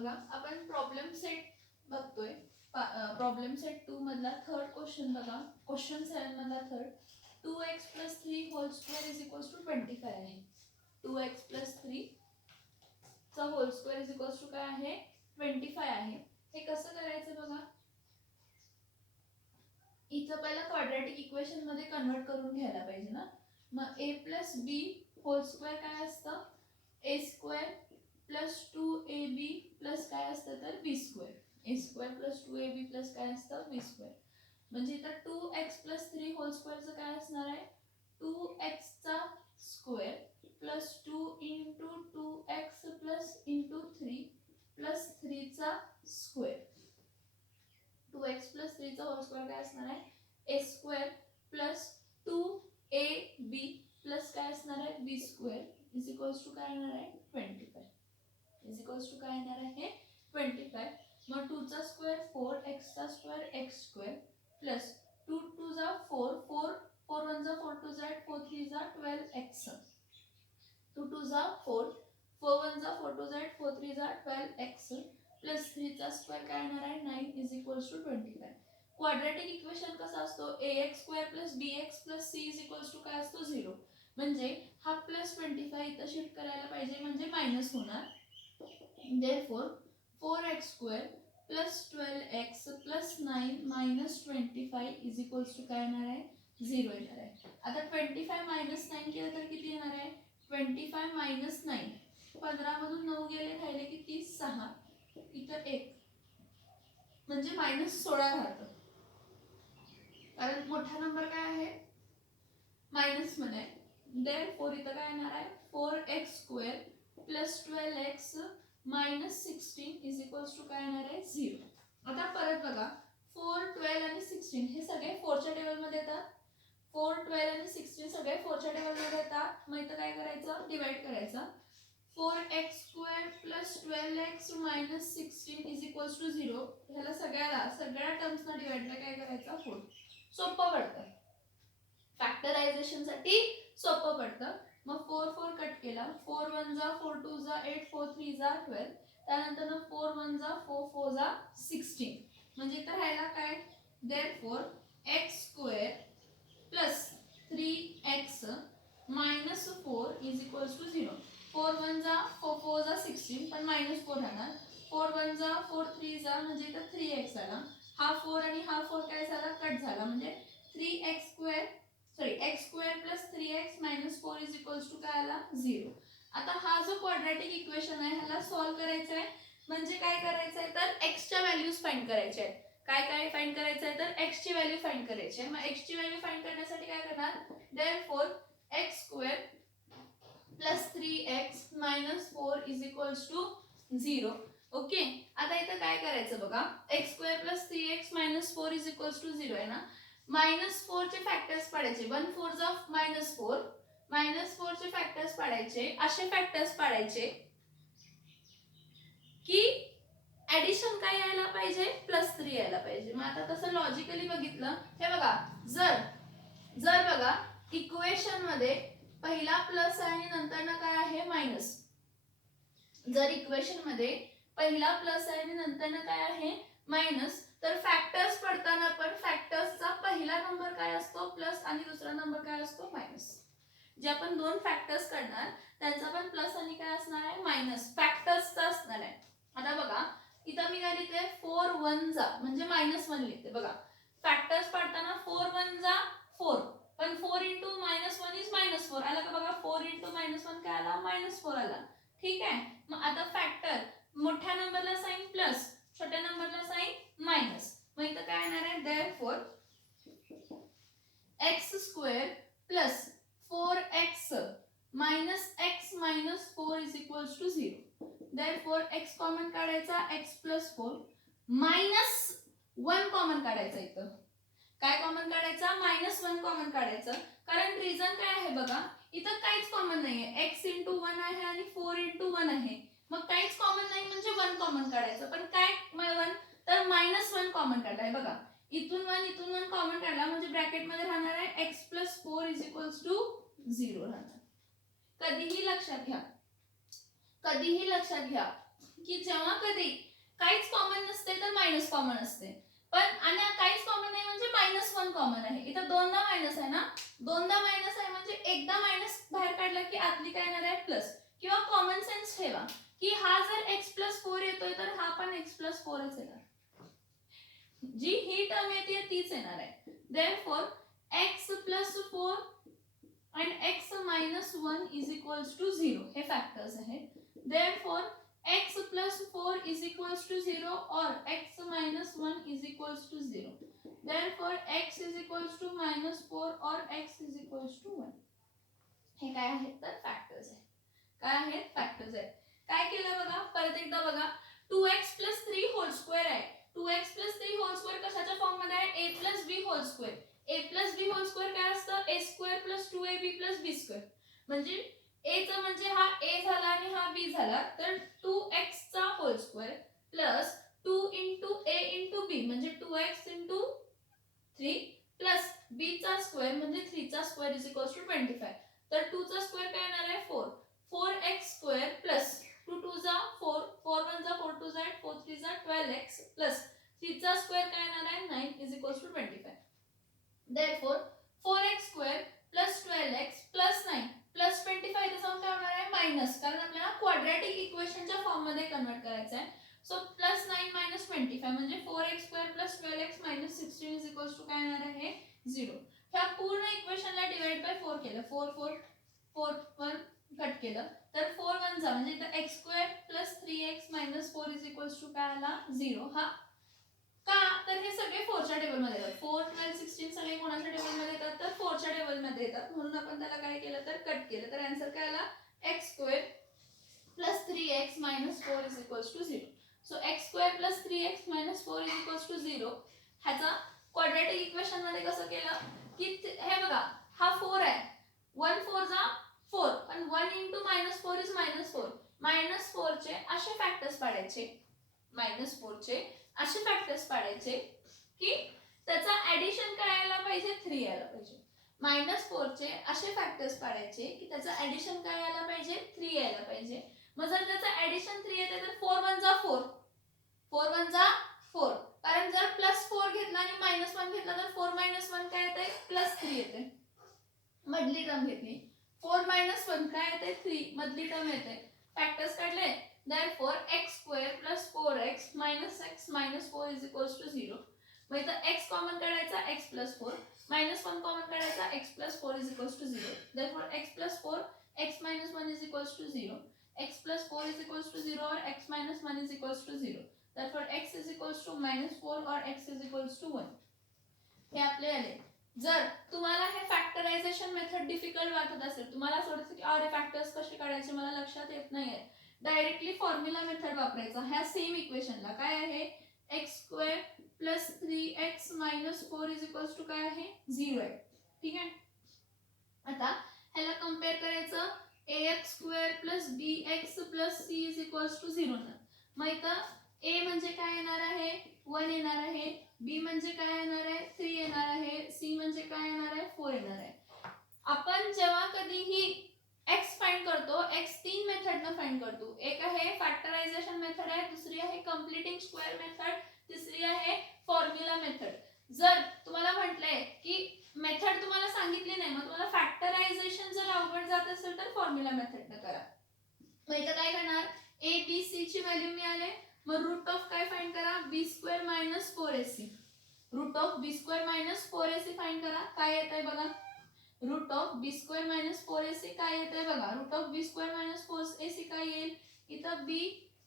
बघा आपण problem set बघतोय. प्रॉब्लेम सेट 2 मधला थर्ड क्वेश्चन बघा. क्वेश्चन 7 मधला third. 2x + 3 whole square is equals to 25 आहे. 2x + 3 चा whole square is equals to काय आहे 25 आहे. हे कसं करायचं बघा. इथं पहिला क्वाड्रॅटिक इक्वेशन मध्ये कन्वर्ट करून घ्यायला पाहिजे ना. मग a + b होल स्क्वेअर काय असतं a² + 2ab प्लस काय असतं तर b². a² + 2ab प्लस काय असतं b². म्हणजे इथं 2x + 3 होल स्क्वेअरचं काय असणार आहे 2x चा square plus 2 × 2x plus × 3 plus 3 चा स्क्वेअर. 2x + 3 चा होल स्क्वेअर काय असणार आहे a² + 2ab प्लस काय असणार आहे b² इज इक्वल्स टू काय येणार आहे 25. इज इक्वल्स टू काय येणार आहे 25. मग 2 चा स्क्वेअर 4 x चा square x² plus 2 × 2 = 4 4 4 1 = 4 2 = 8 4 3 = 12x. 2 2 = 4 4 1 = 4 2 = 8 4 3 = 12x plus 3 चा स्क्वेअर काय येणार आहे 9 is equals to 25. Quadratic equation कसा असतो ax² + bx + c is equals to काय असतो 0. म्हणजे हा +25 इथं शिफ्ट करायला पाहिजे म्हणजे मायनस होणार. therefore 4x² + 12x + 9 - 25 is equals to काय येणार आहे 0 येणार आहे. आता 25 - 9 केलं तर किती येणार आहे 25 - 9. 15 मधून 9 गेले राहिले किती 6. इथं 1 म्हणजे -16 राहतं. कारण मोठा नंबर काय आहे मायनस मध्ये. therefore इथं काय येणार आहे 4x² + 12x - 16 is equals to काय येणार आहे 0. आता परत बघा 4 12 आणि 16 हे सगळे 4 च्या टेबल मध्ये येतात. 4 12 आणि 16 सगळे 4 च्या टेबल मध्ये येतात. मग इथं काय करायचं डिवाइड करायचं. 4x² + 12x - 16 is equals to 0. ह्याला सगळ्या टर्म्सना डिवाइड बाय काय करायचं 4. सोपं पडतं. फॅक्टरायझेशन साठी सोपं पडतं. मग 4 4 कट केला 4 1 = 4 2 = 8 4 3 = 12. त्यानंतर 4 1 = 4 4 = 16. म्हणजे इथं राहिला काय therefore x² + 3x - 4 is equals to 0. 4 1 = 4 4 = 16 पण -4 राहणार. 4 1 = 4 3 म्हणजे इथं 3x आला. हा 4 आणि हा 4 काय झाला कट झाला म्हणजे 3x² x² + 3x - 4 is equals to काय आला 0. आता हा जो क्वाड्रॅटिक इक्वेशन आहे ह्याला सॉल्व करायचं आहे. म्हणजे काय करायचं आहे तर x च्या व्हॅल्यूज फाइंड करायच्या आहेत. काय फाइंड करायचं आहे तर x ची व्हॅल्यू फाइंड करायची आहे. मग x ची व्हॅल्यू फाइंड करण्यासाठी काय करणार therefore x² + 3x - 4 is equals to 0. Okay. आता इथं काय करायचं बघा x² + 3x - 4 is equals to 0 आहे ना. -4 चे फॅक्टर्स पाडायचे 1 4 = -4 -4 चे फॅक्टर्स पाडायचे. असे फॅक्टर्स पाडायचे की ऍडिशन काय यायला पाहिजे +3 यायला पाहिजे. मग आता तसं लॉजिकली बघितलं हे बघा जर बघा इक्वेशन मध्ये पहिला प्लस आहे आणि नंतर ना काय आहे मायनस. जर इक्वेशन मध्ये पहिला प्लस आहे आणि नंतर ना काय आहे मायनस तर फॅक्टर्स पडताना पण फॅक्टर्सचा पहिला नंबर काय असतो प्लस आणि दुसरा नंबर काय असतो मायनस. जे आपण दोन फॅक्टर्स काढणार त्यांचा पण प्लस आणि काय असणार आहे मायनस फॅक्टर्सचा असणार आहे. आता बघा इथं मी काय लिहिते 4 1 म्हणजे -1 लिहिते बघा. फॅक्टर्स पाडताना 4 1 4 पण 4 × -1 इज -4 आला का बघा 4 × -1 काय आला -4 आला. ठीक आहे. मग आता फॅक्टर मोठ्या नंबरला साइन प्लस छोट्या नंबरला साइन मायनस. मग इथं काय येणार आहे therefore x² + 4x - x - 4 is equals to 0. therefore x common काढायचा x + 4 -1 कॉमन काढायचा. इथं काय कॉमन काढायचा -1 कॉमन काढायचं. कारण रिझन काय आहे बघा इथं काहीच कॉमन नाहीये. x × 1 आहे आणि 4 × 1 आहे. मग काहीच कॉमन नाही म्हणजे 1 कॉमन काढायचं. पण काय 1 तर -1 कॉमन काढलाय बघा. इथून 1 कॉमन काढला म्हणजे ब्रॅकेट मध्ये राहणार आहे x + 4 इज इक्वल्स टू 0 राहणार. कधीही लक्षात घ्या की जेव्हा कधी काहीच कॉमन नसते तर मायनस कॉमन असते, पण आणि काहीच कॉमन नाही म्हणजे -1 कॉमन आहे. इथं दोनदा मायनस आहे ना, दोनदा मायनस आहे म्हणजे एकदा मायनस बाहेर काढला की आतली काय येणार आहे प्लस. किंवा कॉमन सेन्स ठेवा की हा जर x+4 येतोय तर हा पण x+4च येणार, जी ही टर्म येते तीच येणार आहे. Therefore x+4 and x-1 is equals to 0 हे फॅक्टर्स आहेत. Therefore x+4 is equals to 0 or x-1 is equals to 0. Therefore x is equals to -4 or x is equals to 1. हे काय आहेत तर फॅक्टर्स आहेत. काय आहेत फॅक्टर्स आहेत. काय केलं बघा, परत एकदा बघा. 2x + 3 होल स्क्वेअर आहे. 2x + 3 होल स्क्वेअर कशाच्या फॉर्म मध्ये आहे, a + b whole square. a + b whole square काय असतं, a² + 2ab + b². म्हणजे a चा म्हणजे हा a झाला आणि हा b झाला, तर 2x चा whole square plus 2 * a * b म्हणजे 2x * 3 प्लस b चा स्क्वेअर म्हणजे 3 चा स्क्वेअर इज इक्वल्स टू 25. तर 2 चा स्क्वेअर काय येणार आहे 4. 4x² प्लस 2 2 जा 4, 4 1 जा 4 2 जा 8, 4 3 जा 12x प्लस 3 चा स्क्वेअर काय येणार आहे 9 is equals to 25. Therefore 4x² plus 12x plus 9 plus 25 इथे जाऊन काय होणार आहे मायनस, कारण आपल्याला क्वाड्रॅटिक इक्वेशनच्या फॉर्म मध्ये कन्वर्ट करायचं आहे. सो प्लस 9 मायनस 25 म्हणजे 4x² plus 12x minus 16 is equals to काय येणार आहे 0. ह्या पूर्ण इक्वेशनला डिवाइड बाय 4 केलं, 4 4 4 1 कट केलं तर 4 1 जा म्हणजे इथं x² plus 3x minus 4 is equals to काय आला 0. हा का तर हे सगळे 4 च्या टेबल मध्ये येतात. 4 12 16 सगळे कोणाच्या टेबल मध्ये येतात तर 4 च्या टेबल मध्ये येतात, म्हणून आपण त्याला काय केलं तर कट केलं. तर आन्सर काय आला x² plus 3x minus 4 is equals to 0. So x² plus 3x minus 4 is equals to 0. ह्याचा क्वाड्रॅटिक इक्वेशन मध्ये कसं केलं की हे बघा हा 4 आहे, 1 4 जा 4 पण 1 * -4 इज -4. -4 चे असे फॅक्टर्स पाडायचे, -4 चे असे फॅक्टर्स पाडायचे की त्याचा ऍडिशन काय यायला पाहिजे 3 यायला पाहिजे. -4 चे असे फॅक्टर्स पाडायचे की त्याचा ऍडिशन काय यायला पाहिजे 3 यायला पाहिजे. मग जर त्याचा ऍडिशन 3 येते तर 4 1 जा 4, 4 1 जा 4, कारण जर +4 घेतला आणि -1 घेतला तर 4 1 काय येते +3 येते. मधली टर्म घेतली 4 1 काय येते 3, मधली टर्म येते. फॅक्टर्स काढले. Therefore x² plus 4x minus x minus 4 is equals to 0. मग इथं x कॉमन काढायचा x plus 4, -1 कॉमन काढायचा x plus 4 is equals to 0. Therefore x plus 4 x minus 1 is equals to 0. x plus 4 is equals to 0 or x minus 1 is equals to 0. Therefore x is equals to -4 or x is equals to 1. हे आपले आले. जर तुम्हाला हे factorisation method difficult वाटत असेल, तुम्हाला असं वाटतं की अरे फॅक्टर्स कसे काढायचे मला लक्षात येत नाहीये, डायरेक्टली फॉर्म्युला मेथड वापरायचा. ह्या सेम इक्वेशनला काय आहे x² plus 3x minus 4 is equals to काय आहे 0 आहे. ठीक आहे. आता ह्याला कंपेअर करायचं ax² plus bx plus c is equals to 0 ना. मग इथं a म्हणजे काय येणार आहे 1 येणार आहे, b म्हणजे काय येणार आहे 3 येणार आहे, c म्हणजे काय येणार आहे 4 येणार आहे. आपण जेव्हा कधीही x फाइंड करतो, x 3 मेथडनं फाइंड करतो. एक आहे फॅक्टरायझेशन मेथड आहे, दुसरी आहे कंप्लीटिंग स्क्वेअर मेथड, तिसरी आहे फॉर्म्युला मेथड. जर तुम्हाला म्हटलंय की मेथड तुम्हाला सांगितली नाही, मग तुम्हाला फॅक्टरायझेशन जर अवघड जात असेल तर फॉर्म्युला मेथडनं करा. मग इथं काय करणार a b c ची व्हॅल्यू मिळाले, मग रूट ऑफ काय फाइंड करा b² minus 4ac. Root of b² minus 4ac find करा. काय येतंय बघा, route of b² minus 4ac काय येतंय बघा. Route of b² minus 4ac काय येईल, इथं b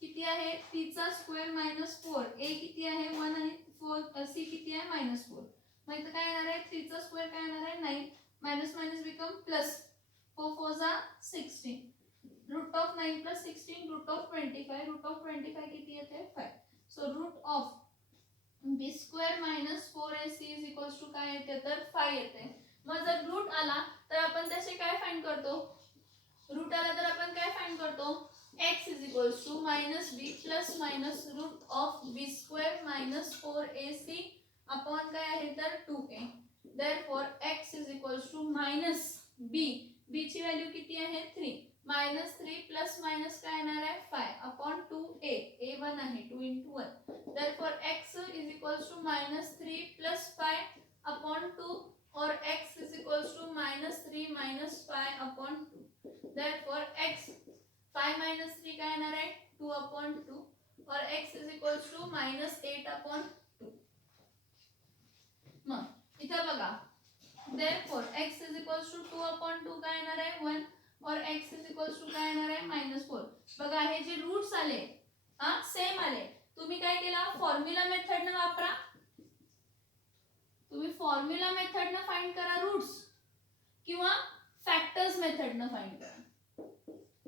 किती आहे 3 चा स्क्वेअर मायनस 4, a किती आहे 1 आणि 4 c किती आहे -4. मग इथं काय येणार आहे 3 चा स्क्वेअर काय येणार आहे 9, मायनस मायनस बिकम प्लस, 4 4 जा 16. Root of 9 plus 16 root of 25, root of 25 किती येते 5. So root of b² minus 4ac is equals to काय येते तर 5 येते. मग जर रूट आला तर आपण त्याचे काय फाइंड करतो, रूट आला तर आपण काय फाइंड करतो x is equals to minus b plus minus root of b² minus 4ac upon काय आहे तर 2a. Therefore x is equals to minus b, b ची व्हॅल्यू किती आहे 3, -3 प्लस मायनस काय येणार आहे 5 अपॉन 2a a 1 आहे 2 into 1 therefore x is equals to -3 plus 5 upon 2 or x is equals to -3 minus 5 upon 2 therefore x 5 minus 3 काय येणार आहे 2 upon 2 or x is equals to -8 upon 2 मग इथं बघा therefore x is equals to 2 upon 2 काय येणार आहे 1 और x is equals to काय येणार आहे -4 बघा हे जे रूट्स आले सेम आले तुम्ही काय केला फॉर्म्युला मेथड ने वापरा तुम्ही फॉर्म्युला मेथड ने फाइंड करा रूट्स किंवा फॅक्टर्स मेथड ने फाइंड करा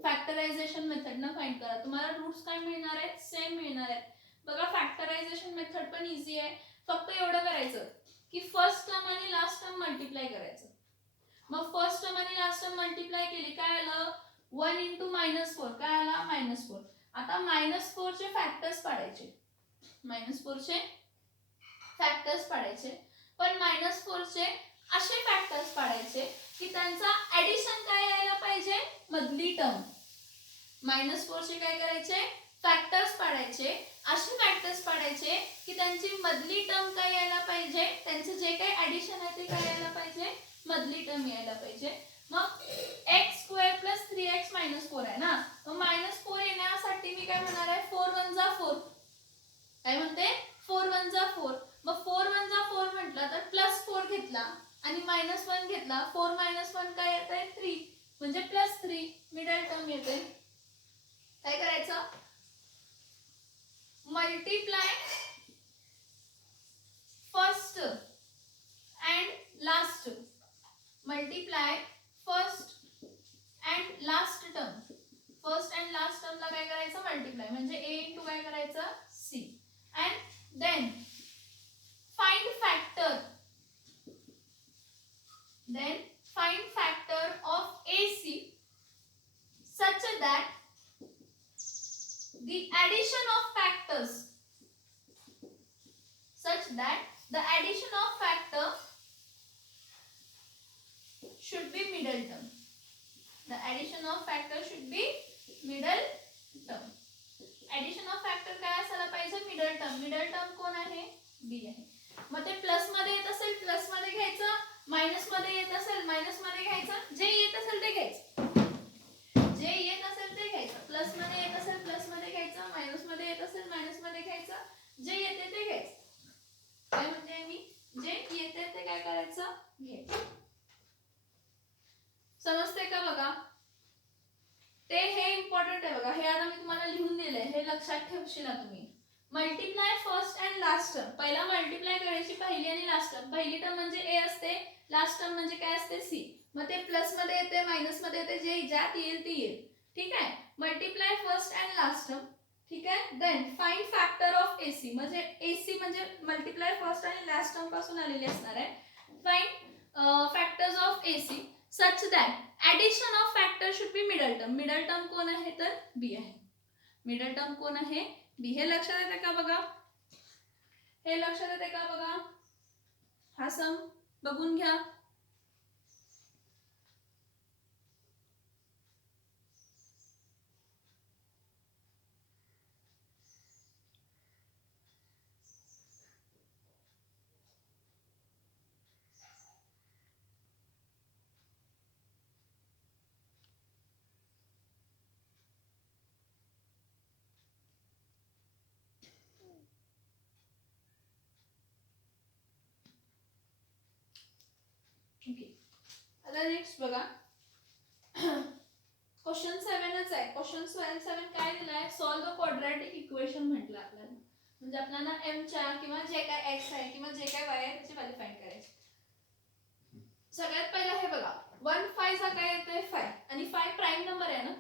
फॅक्टरायझेशन मेथड ने फाइंड करा तुम्हाला रूट्स काय मिळणार आहेत सेम मिळणार आहेत बघा फॅक्टरायझेशन मेथड पण इझी आहे फक्त एवढं करायचं की फर्स्ट टर्म आणि लास्ट टर्म मल्टिप्लाय करायचं मग फर्स्ट टर्म आणि लास्ट टर्म मल्टिप्लाय केली काय आलं 1 into -4 काय आला -4 आता -4 चे फॅक्टर्स पाडायचे -4 चे फॅक्टर्स पाडायचे पण -4 चे असे फॅक्टर्स पाडायचे की त्यांचा ऍडिशन काय यायला पाहिजे मधली टर्म -4 चे काय करायचे फॅक्टर्स पाडायचे असे फॅक्टर्स पाडायचे की त्यांची मधली टर्म काय यायला पाहिजे त्यांचे जे काही ऍडिशन आहे ते काय यायला पाहिजे मधली टर्म यायला पाहिजे मग x² + 3x - 4 आहे ना मग -4 येण्यासाठी मी काय म्हणणार आहे 4 1 जा 4 काय म्हणते 4 1 जा 4 मग 4 1 जा 4 म्हटलं तर +4 घेतला आणि -1 घेतला 4 - 1 काय येत आहे 3 म्हणजे +3 मिडल टर्म येते काय करायचं multiply first and last multiply first and last term first and last टर्मला काय करायचं मल्टिप्लाय म्हणजे a इंटू काय करायचं c and then find factor of ac such that the addition of factor should be middle term. The addition of factor should be middle term. Addition of factor काय असायला पाहिजे middle term. Middle term कोण आहे b आहे. मग ते plus मध्ये येत असेल प्लस मध्ये घ्यायचं मायनस मध्ये येत असेल मायनस मध्ये घ्यायचं जे येत असेल ते घ्यायचं जे येत असेल ते घ्यायचं प्लस मध्ये येत असेल प्लस मध्ये घ्यायचं मायनस मध्ये येत असेल मायनस मध्ये घ्यायचं जे येते ते घ्यायचं काय म्हणते मी जे येते ते काय करायचं घ्यायचं समजते का बघा ते हे इम्पॉर्टंट आहे बघा हे आता मी तुम्हाला लिहून दिलंय हे लक्षात ठेवशील तुम्ही multiply first and last term पहिला मल्टिप्लाय करायची पहिली आणि लास्ट टर्म पहिली टर्म म्हणजे a असते लास्ट टर्म म्हणजे काय असते c मग ते प्लस मध्ये येते मायनस मध्ये येते जे ज्यात येईल ती येईल ठीक आहे multiply first and last term ठीक आहे then find factor of ac म्हणजे ac म्हणजे मल्टिप्लाय फर्स्ट आणि लास्ट टर्म पासून आलेली असणार आहे find factors of ac such that addition of factor should be middle term कोण आहे तर b आहे मिडल टर्म कोण आहे b हे लक्षात येते का बघा हे लक्षात येते का बघा हा सम बघून घ्या ओके आता नेक्स्ट बघा क्वेश्चन 7च आहे क्वेश्चन 7 काय दिलाय सॉल्व द क्वाड्रॅटिक इक्वेशन म्हटलं आपल्याला म्हणजे आपल्याला m च्या किंवा जे काय x आहे किंवा जे काय y आहे त्याची व्हॅल्यू फाइंड करायची सगळ्यात पहिला हे बघा 1 5 चा काय येतोय 5 आणि 5 प्राइम नंबर आहे ना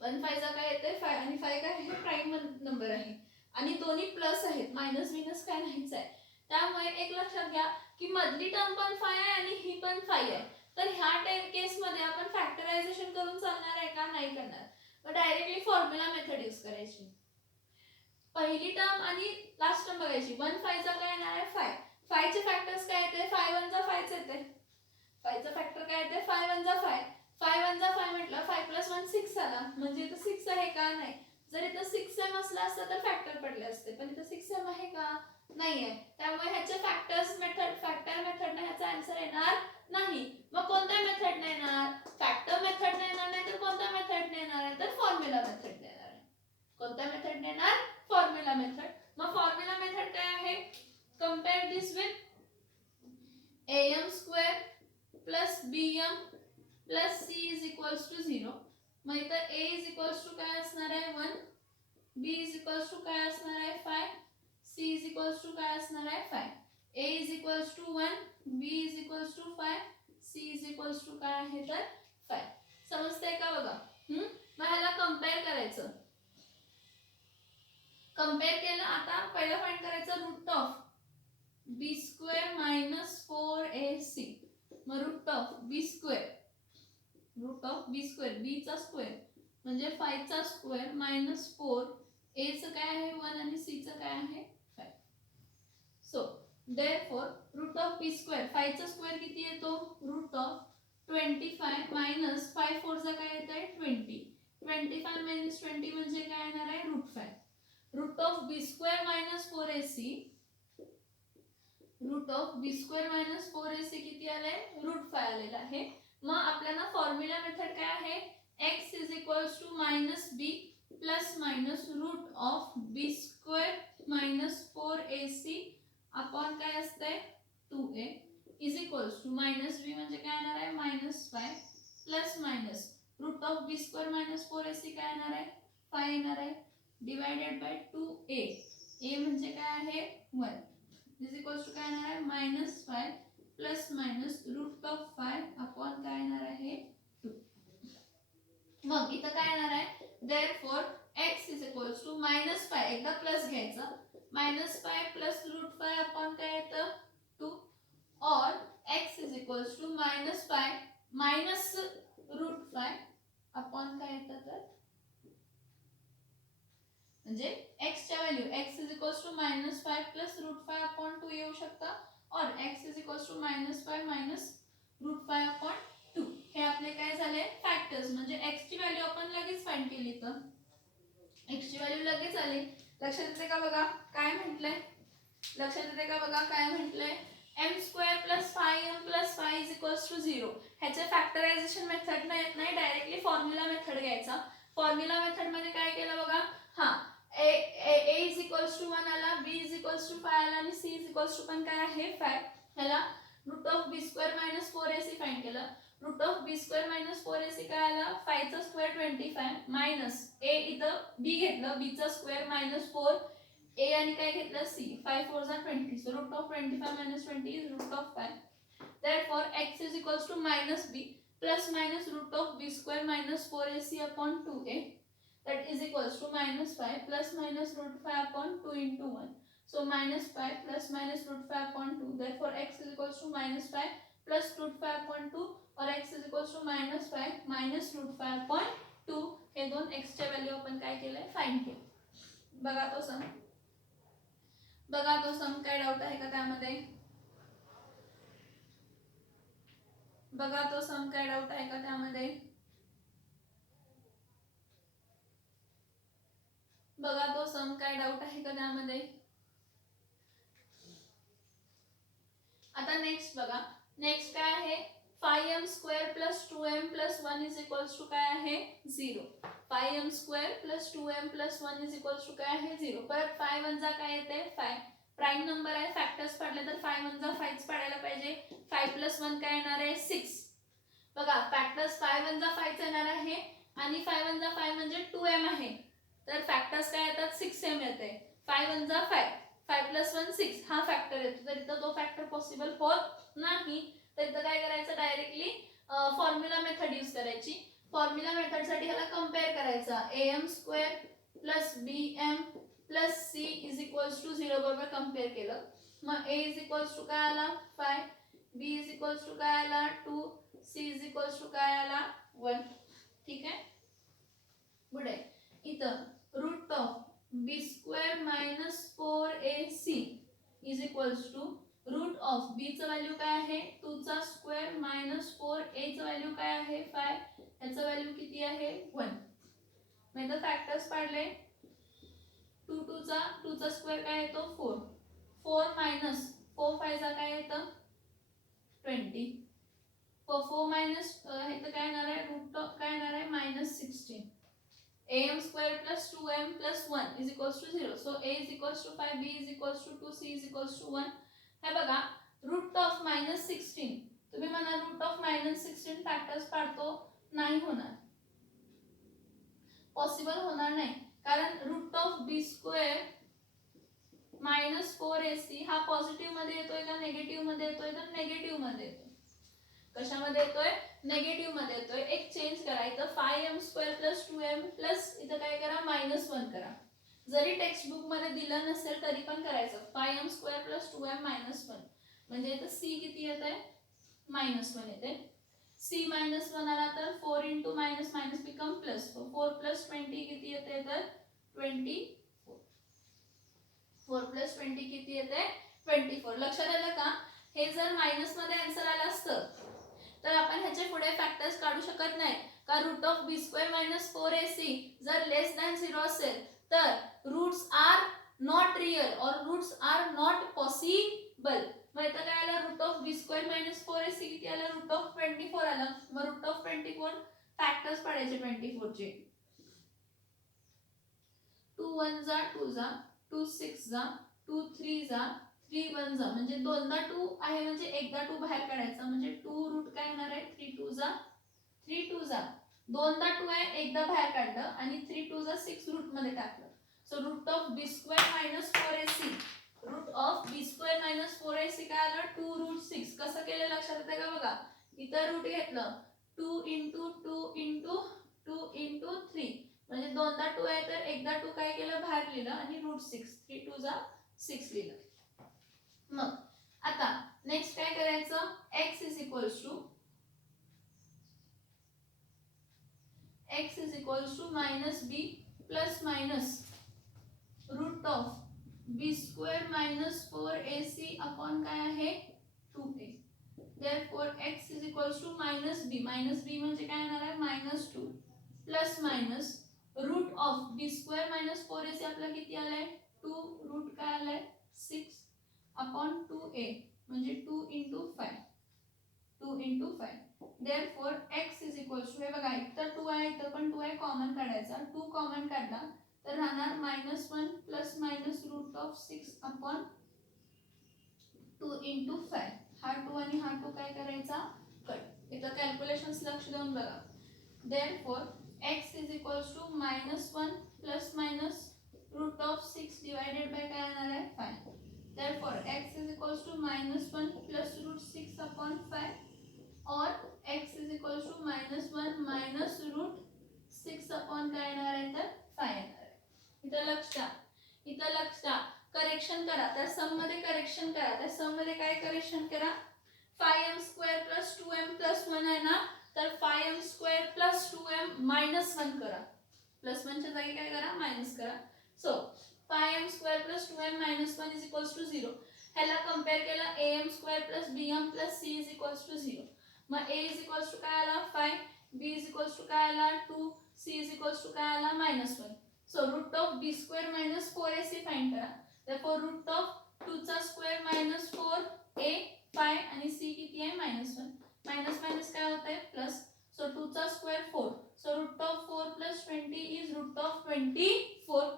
1 5 चा काय येतोय 5 आणि 5 काय आहे प्राइम नंबर आहे आणि दोन्ही प्लस आहेत मायनस मायनस काय नाहीच आहे त्यामुळे एक लक्षात घ्या की मधली टर्म पण 5 आहे आणि ही पण 5 आहे तर ह्या केस मध्ये आपण फॅक्टरायझेशन करून चालणार आहे का नाही करणार मग डायरेक्टली फॉर्म्युला मेथड यूज करायची पहिली टर्म आणि लास्ट टर्म बघायची 1 5 चा काय येणार आहे 5 5 चे फॅक्टर्स काय येते 5 1 जा 5 च येते 5 चा फॅक्टर काय येते 5 1 जा 5 5 1 जा 5 म्हटलं 5 + 1 6 आला म्हणजे इथं 6 आहे का नाही. जर इथं 6m असला असता तर फॅक्टर पडले असते पण इथं 6m आहे का नाही आहे. त्यामुळे ह्याच्या फॅक्टर मेथडने ह्याचा आन्सर येणार नाही. मग कोणत्या मेथडने येणार. फॅक्टर मेथडने येणार नाही तर कोणत्या मेथडने येणार आहे तर फॉर्म्युला मेथडने येणार आहे. कोणत्या मेथडने येणार फॉर्म्युला मेथड. मग फॉर्म्युला मेथड काय आहे. Compare this with am² + bm + c = 0. मग इथं a काय असणार आहे 1, b काय असणार आहे 5, c काय असणार आहे 5. a 1, b 5, c काय आहे तर 5. समजतंय का बघा. मग ह्याला कंपेअर करायचं. कंपेअर केलं आता पहिला फाइंड करायचं रूट ऑफ b² - 4ac. मग रूट ऑफ b² b चा स्क्वेअर म्हणजे 5 चा स्क्वेअर - 4 a चं काय आहे 1 आणि c चं काय आहे 5. So therefore root of b², 5 चा स्क्वेअर किती येतो रूट ऑफ 25 - 5 4 चा काय येत आहे 20. 25 - 20 म्हणजे काय येणार आहे √5. Route of b² - 4ac, root of b² - 4ac किती आलंय √5 आलेला आहे. मग आपल्याला फॉर्म्युला मेथड काय आहे x = -b ± root of b² - 4ac upon काय असतंय 2a = -b म्हणजे काय येणार आहे -5 ± रूट ऑफ b² - 4ac काय येणार आहे 5 येणार आहे डिवाइडेड बाय 2a. a म्हणजे काय आहे 1 काय येणार आहे -5 ± रूट ऑफ 5 अपॉन काय येणार आहे 2. मग इथं काय येणार आहे देअरफॉर x = -5 एकदा प्लस घ्यायचं -5 + √5 अपॉन काय येतं 2 और x = -5 - √5 अपॉन काय येतं तर म्हणजे x च्या व्हॅल्यू x = -5 + √5 अपॉन 2 येऊ शकता और x = -5 - √5 अपॉन 2. हे आपले काय झाले फॅक्टर्स म्हणजे x ची व्हॅल्यू आपण लगेच फाइंड केली तर x ची व्हॅल्यू लगेच आली. लक्षात येते का बघा काय म्हटलंय लक्षात येते का बघा काय म्हटलंय m² + 5m + 5 = 0. ह्याचे फॅक्टरायझेशन मेथड नाही येत नाही डायरेक्टली फॉर्म्युला मेथड घ्यायचा. फॉर्म्युला मेथड मध्ये काय केलं बघा हा a 1 आला b 5 आला आणि c पण काय आहे 5. ह्याला root of b² - 4ac find केलं. रूट ऑफ b² - 4ac काय आला 5 चा स्क्वेअर 25 मायनस a इथं b घेतलं b चा स्क्वेअर -4 a आणि काय घेतलं c 5 4 जा 20. So root of 25 - 20 is root of 5. Therefore x = -b ± root of b² - 4ac upon 2a that is equals to -5 ± √5 upon 2 into 1. So -5 ± √5 upon 2. Therefore x is equals to -5 plus √5 upon 2 or x is equals to -5 minus √5 upon 2. हे दोन x च्या value आपण काय केलंय find केलं. बघा तो सम काय डाऊट आहे का त्यामध्ये. बघा तो सम काय डाऊट आहे का त्यामध्ये. बघा तो सम काय डाऊट आहे का त्यामध्ये. आता नेक्स्ट बघा नेक्स्ट काय आहे 5m² + 2m + 1 = काय आहे 0. 5m² + 2m + 1 = काय आहे 0. परत 5 1 जा काय येते 5 प्राइम नंबर आहे फॅक्टर्स पडले तर 5 1 जा 5 पडायला पाहिजे. 5 + 1 काय येणार आहे 6. बघा फॅक्टर्स 5 1 जा 5 येणार आहे आणि 5 1 जा 5 म्हणजे 2m आहे तर फॅक्टर्स काय येतात 6m येते. 5 1 जा 5 5 + 1 6 हा फॅक्टर येतो तर इथं तो फॅक्टर पॉसिबल होत नाही. तर इथं काय करायचं डायरेक्टली फॉर्म्युला मेथड यूज करायची. फॉर्म्युला मेथड साठी ह्याला कंपेअर करायचा am² + bm + c = 0 बरोबर कंपेअर केलं. मग a काय आला 5 b काय आला 2 c काय आला 1. ठीक आहे पुढे इथं root of b² - 4ac = root of B चं व्हॅल्यू काय आहे 2 चा स्क्वेअर मायनस 4 ए चं व्हॅल्यू काय आहे 5 याचं व्हॅल्यू किती आहे 1. मग इथं फॅक्टर्स पाडले 2 चा स्क्वेअर काय येतो 4 4 मायनस 4 5 चा काय येतं 20 4 मायनस इथं काय येणार आहे रूट काय येणार आहे -16 am square plus 2m plus 1 is equals to 0. So a is equals to 5, b is equals to 2, c is equals to 1. हे बघा रूट ऑफ -16 तुम्ही म्हणा रूट ऑफ -16 फॅक्टर्स पाडतो नाही होणार पॉसिबल होणार नाही कारण route of b square -4ac हा पॉझिटिव्ह मध्ये येतोय का नेगेटिव्ह मध्ये येतोय तर नेगेटिव्ह मध्ये येतोय. कशामध्ये येतोय नेगेटिव्ह मध्ये येतोय. एक चेंज करा इथं 5m² + 2m प्लस इथं काय करा -1 करा. जरी टेक्स्ट बुक मध्ये दिलं नसेल तरी पण करायचं 5m² + 2m -1 म्हणजे इथं c किती येतंय -1 येते. c -1 आला तर 4 * मायनस बिकम प्लस 4 + 20 किती येते तर 24 4 + 20 किती येते 24. लक्षात आलं का हे जर मायनस मध्ये आन्सर आलं असतं तर आपण ह्याचे पुढे फॅक्टर्स काढू शकत नाही का रूट ऑफ b² - 4ac जर लेस दॅन 0 असेल तर रूट्स आर नॉट रियल और रूट्स आर नॉट पॉसिबल. मग इथं काय आलं रूट ऑफ b² - 4ac किती आलं रूट ऑफ 24 आलं. मग रूट ऑफ 24 फॅक्टर्स पाडायचे 24 चे 2 1 जा 2 जा 2 6 जा 2 3 जा 3 1 जा म्हणजे दोनदा 2 आहे म्हणजे एकदा 2 बाहेर काढायचा म्हणजे 2 रूट काय येणार आहे 3 2 जा 3 2 जा दोनदा 2 आहे एकदा बाहेर काढलं आणि 3 2 जा 6 रूट मध्ये टाकलं. So root of b² - 4ac root of b² - 4ac काय आलं 2 रूट 6. कसं केलं लक्षात येतं का बघा इथं रूट घेतलं 2 * 2 * 2 * 3 म्हणजे दोनदा 2 आहे तर एकदा 2 काय केलं बाहेर लिहिलं आणि रूट 6 3 2 जा 6 लिहिलं. मग आता नेक्स्ट काय करायचं x is equals to -b plus minus root of b² - 4ac upon काय आहे 2a. therefore x is equals to -b म्हणजे काय येणार आहे -2 plus minus root of b² - 4ac आपला किती आलाय 2 रूट काय आलाय 6 अपॉन 2a म्हणजे 2 * 5 2 * 5. therefore x is equals to हे बघा इथं 2 आहे इथं पण 2 आहे कॉमन काढायचा 2 कॉमन काढला तर राहणार -1 plus minus root of 6 upon 2 * 5. हा 2 आणि हा 2 काय करायचा कट. इथं कॅल्क्युलेशन्स लक्ष देऊन बघा. therefore x is equals to -1 plus minus root of 6 divided by काय येणार आहे 5. therefore x is equals to -1 plus root 6 upon 5 और x is equals to -1 minus root 6 upon काय येणार आहे तर 5 येणार आहे. इथं लक्ष द्या करेक्शन करा त्या सम मध्ये करेक्शन करा. त्या सम मध्ये काय करेक्शन करा 5m² plus 2m plus 1 आहे ना तर 5m² plus 2m minus 1 करा. प्लस 1 च्या जागी काय करा मायनस करा. So 5m² plus 2m minus 1 is equals to 0. ह्याला कंपेयर केलं am² plus bm plus c is equals to 0. मग a is equals to काय आला 5 b is equals to काय आला 2 c is equals to काय आला -1. So root of b² - 4ac find करा. therefore रूट ऑफ 2 चा स्क्वेअर - 4a 5 आणि c किती आहे -1. मायनस मायनस काय होतंय प्लस. सो 2 चा square 4. So root of 4 plus 20 is root of 24.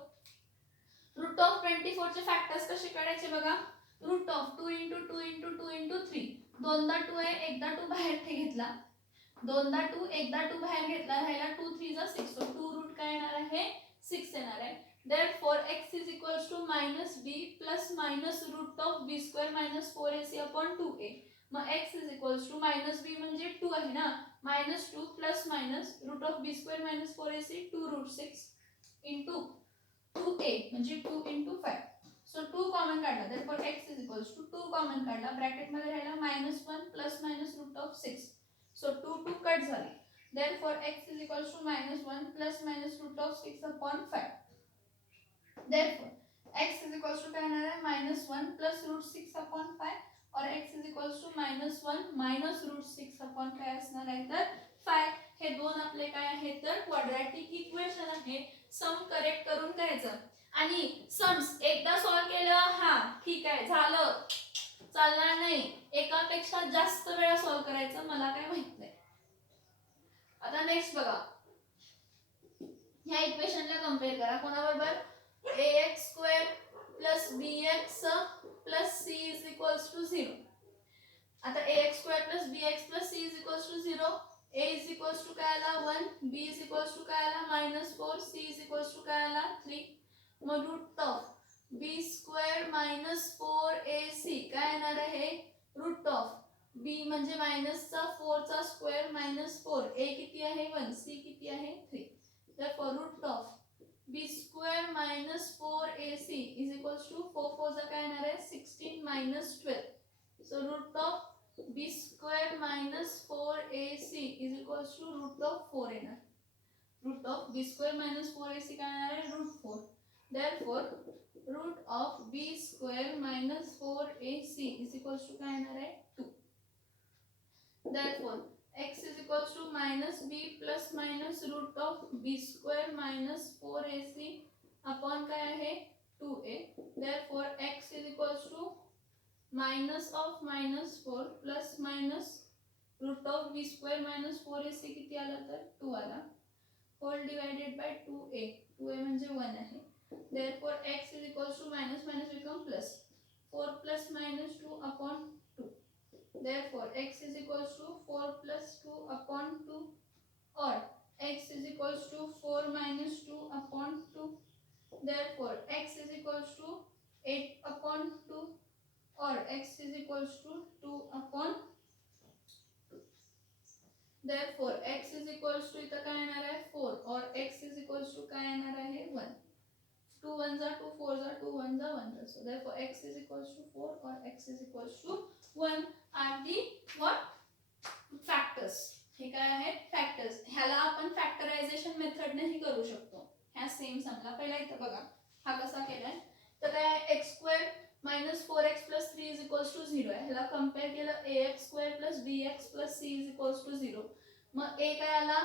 Root of 24 चे फॅक्टर्स कसे काढायचे बघा रूट ऑफ 2 * 2 * 2 * 3 दोनदा 2 आहे एकदा 2 बाहेर घेतला दोनदा 2 एकदा 2 बाहेर घेतला राहिला 2 3 जा 6. सो 2 रूट काय येणार आहे 6 येणार आहे. therefore x is equals to -b plus minus root of b² - 4ac upon 2a. मग x is equals to -b म्हणजे 2 आहे ना -2 plus minus root of b² - 4ac 2 root 6 into 2a म्हणजे 2 * 5. सो 2 कॉमन काढला therefore x is equals to 2 common काढला ब्रॅकेट मध्ये राहिला -1 plus minus root of 6. So 2 2 cut झाले therefore x is equals to -1 plus minus root of 6 upon 5. therefore x is equals to काय येणार आहे -1 प्लस रूट 6 upon 5 और x is equals to -1 minus root 6 upon काय असणार आहे तर 5. हे दोन आपले काय आहे तर क्वाड्रॅटिक इक्वेशन आहे. सम करेक्ट करून घ्यायचं आणि सम्स एकदा सॉल्व केलं हा ठीक आहे झालं चालणार नाही, एकापेक्षा जास्त वेळा सॉल्व करायचं, मला काय माहित नाही. आता नेक्स्ट बघा, ह्या इक्वेशनला कंपेअर करा कोणाबरोबर ax² plus bx plus c is equals to 0. आता ax² plus bx plus c is equals to 0. a is equals to काय आला 1, b इज इक्वल्स टू काय आला -4, c इज इक्वल्स टू काय आला 3. मग root of b² minus 4ac काय येणार आहे रूट ऑफ b म्हणजे मायनसचा 4 चा स्क्वेअर मायनस 4, a किती आहे 1, c किती आहे 3. therefore root of b² minus 4ac is equals to 4 4 चा काय येणार आहे 16 minus 12. so root of b² minus 4ac is equals to root of 4 येणार. root of b² minus 4ac काय येणार आहे root 4. therefore root of b² minus 4ac is equals to काय येणार आहे 2. therefore x is equals to minus b plus minus root of b² minus 4ac upon काय आहे 2a. therefore x is equals to minus of minus 4 plus minus root of b² minus 4ac किती आला तर 2 आला whole divided by 2a. 2a म्हणजे 1 आहे. therefore x is equals to minus minus become plus 4 plus minus 2 upon 2. therefore x is equals to 4 plus 2 upon 2 or x is equals to 4 minus 2 upon 2. therefore x is equals to 8 upon 2 or x is equals to 2 upon 2. therefore x is equals to इथं काय येणार आहे 4 or x is equals to काय येणार आहे 1. 2 1 जा 2 4 जा 2 1 जा 1 जा. so therefore x is equals to 4 or x is equals to 1 are the what factors. हे काय आहेत फॅक्टर्स. ह्याला आपण फॅक्टरायझेशन मेथडने ही करू शकतो. ह्या सेम समला पहिला इथं बघा हा कसा केलाय तर काय x² minus 4x plus 3 is equals to 0 आहे. ह्याला कंपेअर केलं ax² plus bx plus c is equals to 0. मग a काय आला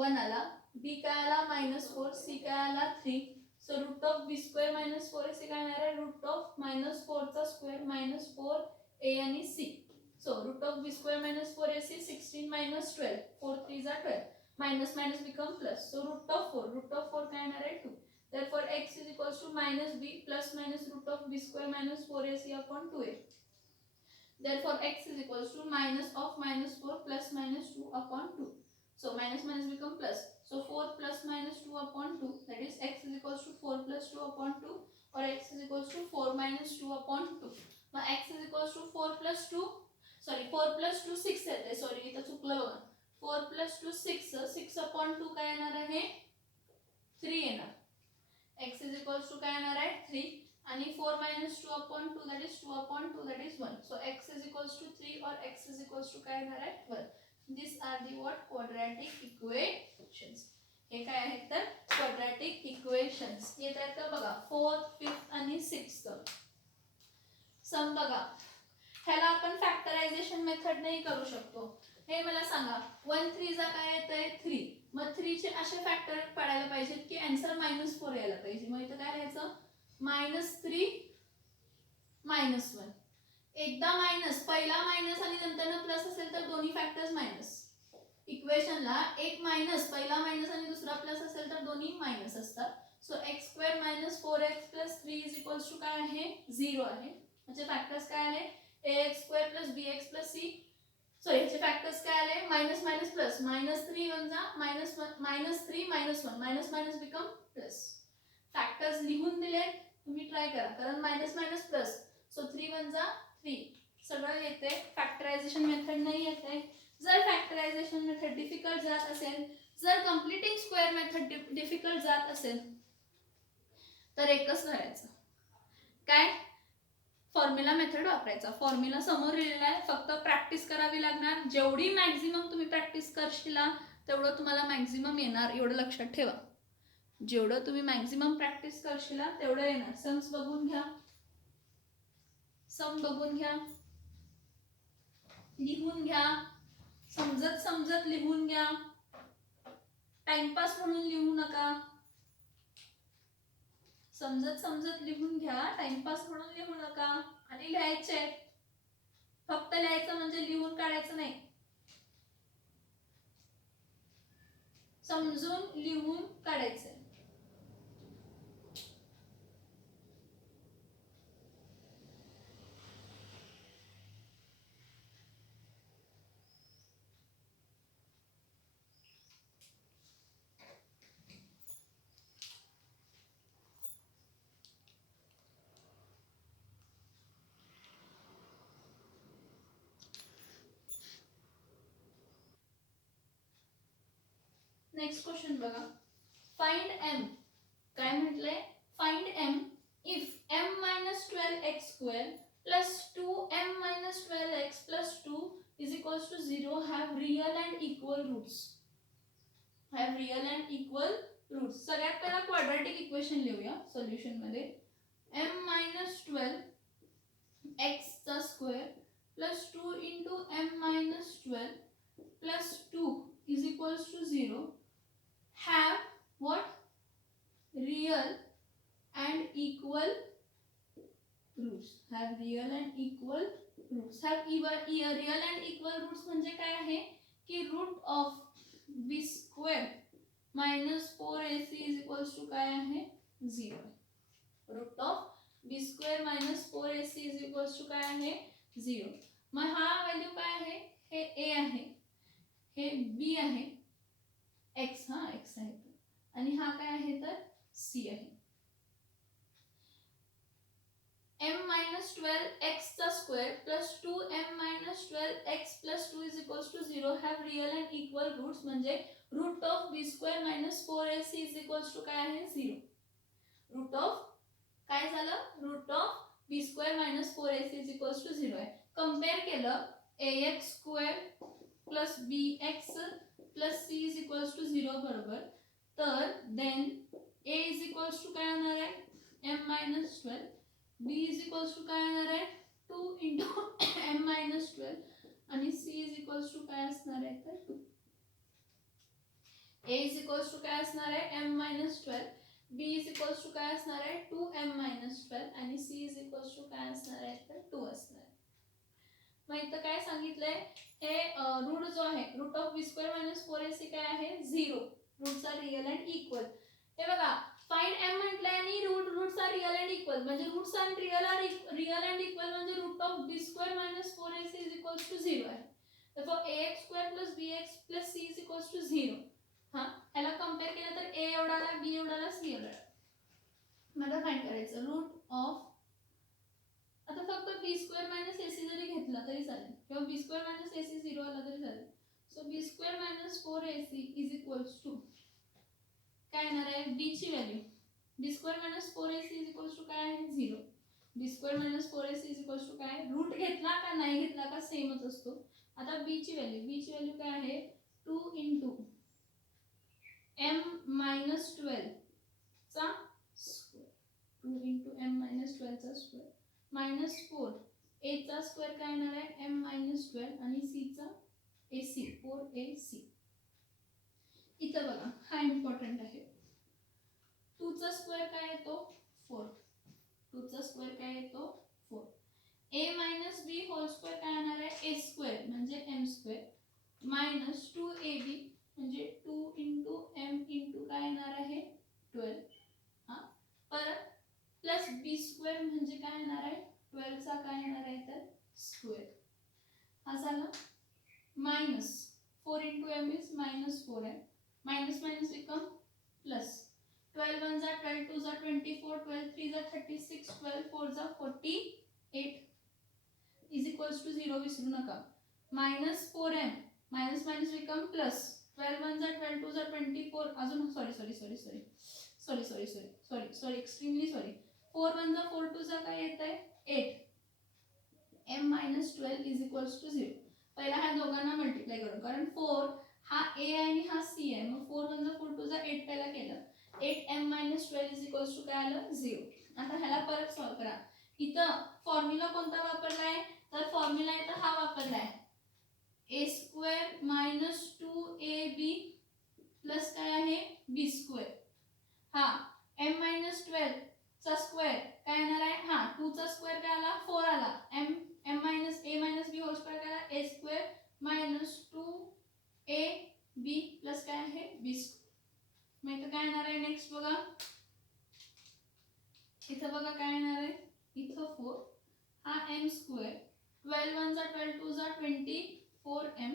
1 आला, b काय आला -4, c काय आला 3. so root of b² minus 4ac काय येणार आहे root of -4 चा स्क्वेअर -4a आणि c. so root of b² minus 4ac 16 minus 12 4 3 are 12 minus minus become plus. so root of 4 काय येणार आहे 2. therefore x is equals to minus b plus minus root of b² minus 4ac upon 2a. therefore x is equals to minus of -4 plus minus 2 upon 2. so minus minus become plus. so 4 plus minus 2 upon 2 that is x is equals to 4 plus 2 upon 2 or x is equals to 4 minus 2 upon 2. now x is equals to 4 plus 2 sorry 4 plus 2 6 येते sorry इथं चुकलं बघा 4 plus 2 6 6 upon 2 काय येणार आहे 3 येणार. x is equals to काय येणार आहे 3 आणि 4 minus 2 upon 2 that is 2 upon 2 that is 1. so x is equals to 3 or x is equals to काय येणार आहे 12. these are the what quadratic equations. हे काय आहेत तर quadratic equations. येत आहेत का बघा 4th 5th आणि 6th सम बघा. ह्याला आपण फॅक्टरायझेशन मेथडनेही करू शकतो. हे मला सांगा 1 3 चा काय येतंय 3. मग 3 चे असे फॅक्टर पडायला पाहिजेत की आन्सर -4 यायला पाहिजे. मग इथं काय लिहायचं -3 -1. एकदा मायनस पहिला मायनस आणि नंतर प्लस असेल तर दोन्ही फॅक्टर्स मायनस. इक्वेशनला एक मायनस पहिला मायनस आणि दुसरा प्लस असेल तर दोन्ही मायनस असतात. So x² minus 4x plus 3 is equals to काय आहे 0 आहे. म्हणजे फॅक्टर्स काय आले ax² plus bx plus c sorry ह्याचे फॅक्टर्स काय आले मायनस मायनस प्लस -3 1 जा -3 -1 minus minus become plus. Factors लिहून दिले तुम्ही ट्राय करा कारण मायनस मायनस प्लस. सो 3 1 जा 3 सगळं येते. फॅक्टरायझेशन मेथड नाही येते. जर फॅक्टरायझेशन मेथड डिफिकल्ट जात असेल, जर कंप्लीटिंग स्क्वेअर मेथड डिफिकल्ट जात असेल तर एकच करायचं काय फॉर्म्युला मेथड वापरायचा. फॉर्म्युला समोर लिहिलेला आहे, फक्त प्रॅक्टिस करावी लागणार. जेवढी मॅक्झिमम तुम्ही प्रॅक्टिस करशीला तेवढं तुम्हाला मॅक्झिमम येणार, एवढं लक्षात ठेवा. जेवढं तुम्ही मॅक्झिमम प्रॅक्टिस करशीला तेवढं येणार. सम बघून घ्या. लिहून घ्या, समजत समजत लिहून घ्या, टाइमपास म्हणून लिहू नका. समजत समजत लिहून घ्या, टाइमपास म्हणून लिहू नका. आणि लिहायचे, फक्त लिहायचं म्हणजे लिहून काढायचं नाही. समजून लिहून काढायचं. नेक्स्ट क्वेश्चन बघा. Find M. काय म्हटलंय? Find M if m minus 12x square plus 2m minus 12x plus 2 is equals to 0 have real and equal roots. have real and equal roots. सगळ्यात पहिला क्वाड्रॅटिक इक्वेशन लिहूया solution मध्ये. m minus 12 x चा square plus 2 into m minus 12 plus 2 is equals to 0 have what? Real and equal roots. have real and equal roots. have real and equal roots म्हणजे काय आहे की root of b square minus 4ac is equals to काय आहे? 0. Root of b square minus 4ac is equals to काय आहे? 0. मग हा व्हॅल्यू काय आहे? हे a आहे, हे b आहे, x हा x आहे, आणि हा काय आहे तर c आहे. m minus 12x चा square plus 2m minus 12x plus 2 is equals to 0 have real and equal roots म्हणजे root of b square minus 4ac is equals to काय आहे? 0. रूट ऑफ काय झालं? Root of b square minus 4ac is equals to 0 आहे. Compare केलं ax square plus bx plus c is equals to 0 बरोबर, तर then a is equals to काय होणार आहे? m minus 12. b is equals to काय येणार आहे? 2 into m minus 12 आणि c is equals to काय असणार आहे तर 2. a is equals to काय असणार आहे? m minus 12. b is equals to काय असणार आहे? 2m minus 12 आणि c is equals to काय असणार आहे तर 2 असणार आहे. मग इथं काय सांगितलंय? हे रूट जो आहे root of b square minus 4ac काय आहे? 0. Roots are real and equal. हे बघा फाइंड m म्हटलंय आणि roots are real and equal म्हणजे roots are real and equal म्हणजे root of b square minus 4ac is equals to 0 आहे. therefore ax square plus bx plus c is equals to 0. हां, ह्याला compare केलं तर a एवढाला, b एवढाला, c एवढाला. मला find करायचं route of, आता फक्त b स्क्वेअर मायनस ac जरी घेतला तरी चालेल किंवा b स्क्वेअर मायनस ac 0 आला तरी चालेल. So b square minus 4ac is equals to काय येणार आहे? b ची value b square minus 4ac is equals to काय आहे? 0. b square minus 4ac is equals to काय? रूट घेतला का नाही घेतला का सेमच असतो. आता b ची व्हॅल्यू काय आहे? 2 into m minus 12 चा स्क्वेअर, 2 into m minus 12 चा स्क्वेअर मायनस 4 a चा स्क्वेअर काय येणार आहे? m minus 12 आणि c चा ac 4ac. इथं बघा हा इम्पॉर्टंट आहे. 2 चा स्क्वेअर काय येतो? 4. 2 चा स्क्वेअर काय येतो? 4. a minus b whole square काय येणार आहे? a स्क्वेअर म्हणजे m स्क्वेअर मायनस 2ab म्हणजे 2 into m into काय येणार आहे? 12. हा, परत प्लस b स्क्वेअर म्हणजे काय येणार आहे? 12 चा काय येणार आहे तर स्क्वेअर. हा झाला minus 4 into m is minus 4 आहे. minus minus become plus. 12 1 जा 12 2 जा 24 12 3 जा 36 12 4 जा 48 is equals to 0 विसरू नका. minus 4m minus minus become plus. 12 1 जा 12 2 जा 24 अजून सॉरी एक्सट्रीमली सॉरी. 4 1 जा 4 2 जा काय येत आहे? 8. m minus 12 is equals to 0. पहिला ह्या दोघांना मल्टिप्लाय करू कारण 4 हा a आणि हा c आहे. मग 4 1 जा 4 2 जा 8 पहिला केलं. 8m minus 12 is equals to काय आलं? 0. आता ह्याला परत सॉल्व करा. इथं फॉर्म्युला कोणता वापरलाय तर फॉर्म्युला इथं हा वापरलाय ए स्क्वेअर मायनस 2ab प्लस काय आहे बी स्क्वेअर. हा m मायनस 12 चा स्क्वेअर काय येणार आहे, हा 2 चा स्क्वेअर काय आला 4 आला, m minus a minus b whole square काय आला a square minus 2ab plus काय आहे b स्क्वेअर. मग इथं काय येणार आहे नेक्स्ट बघा, इथं बघा काय येणार आहे, इथं 4 हा m स्क्वेअर 12 1 जा 12 2 जा 24m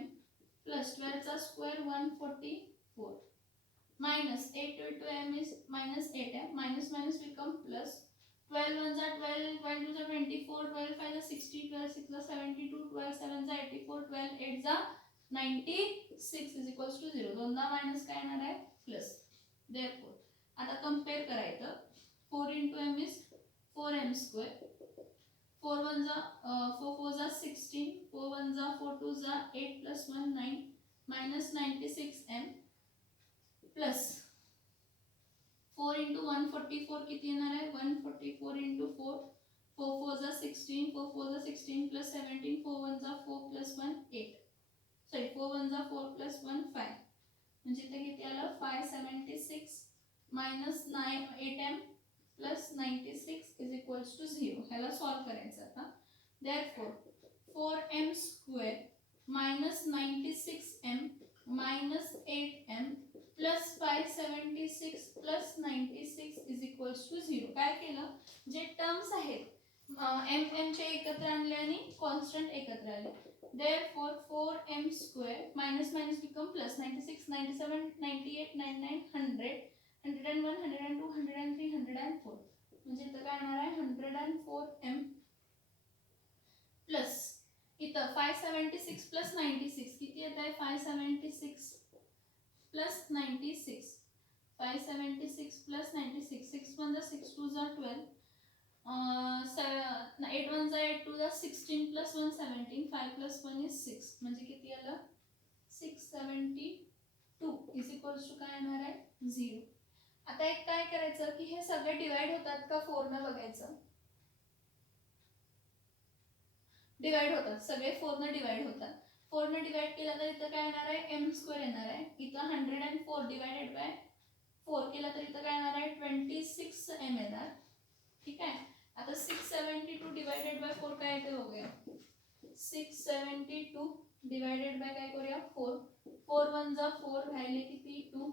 प्लस 12 चा square 144 minus 8 into m is minus 8m, minus minus become plus, 12 1 जा 12, 12 2 जा 24, 12 5 जा 60, 12 6 जा 72, 12 7 जा 84, 12 8 जा 96 is equals to 0. दोनदा मायनस काय येणार आहे प्लस. therefore आता कंपेअर करायचं, 4 into m is 4m square, 4 1 जा 4 4 जा 16, 4 1 जा 4 2 जा 8 plus 1 9 minus 96m plus 4 into 144 किती येणार आहे 144 into 4, 4 4 जा 16, 4 4 जा 16 plus 17, 4 1 जा 4 plus 1 8, सॉरी 4 1 जा 4 plus 1 5, म्हणजे इथे किती आलं 576 minus 8m plus 96 is equals to 0. ह्याला सॉल्व करायचं आता. therefore 4m square minus 96m minus 8m plus 576 plus 96 is equals to 0. काय केलं, जे टर्म्स आहेत m चे एकत्र आणले आणि कॉन्स्टंट एकत्र आले. therefore 4m square minus minus become plus, 96 97 98 99 100 101 102 103 104, म्हणजे इथं काय येणार आहे 104m प्लस इथं 576 प्लस 96 किती येत आहे 576 plus 96, 576 plus 96, 6 1 जा 6 2 जा 12, 8 1 जा 8 2 जा 16 plus 1 17, 5 plus 1 is 6, म्हणजे किती आलं 672 is equals to काय येणार आहे 0. आता एक काय करायचं की हे सगळे डिवाइड होतात का 4 ने बघायचं, डिवाइड होतात सगळे 4 ने डिवाइड होतात. 4 ने डिवाइड केला तर इथं काय येणार आहे m स्क्वेअर येणार आहे, इथं 104 डिवाइडेड बाय 4 केला तर इथं काय येणार आहे 26m येणार. ठीक आहे, आता 672 डिवाइडेड बाय 4 काय येते बघूया, 672 डिवाइडेड बाय काय करूया 4, 4 1 जा 4 राहिले किती 2,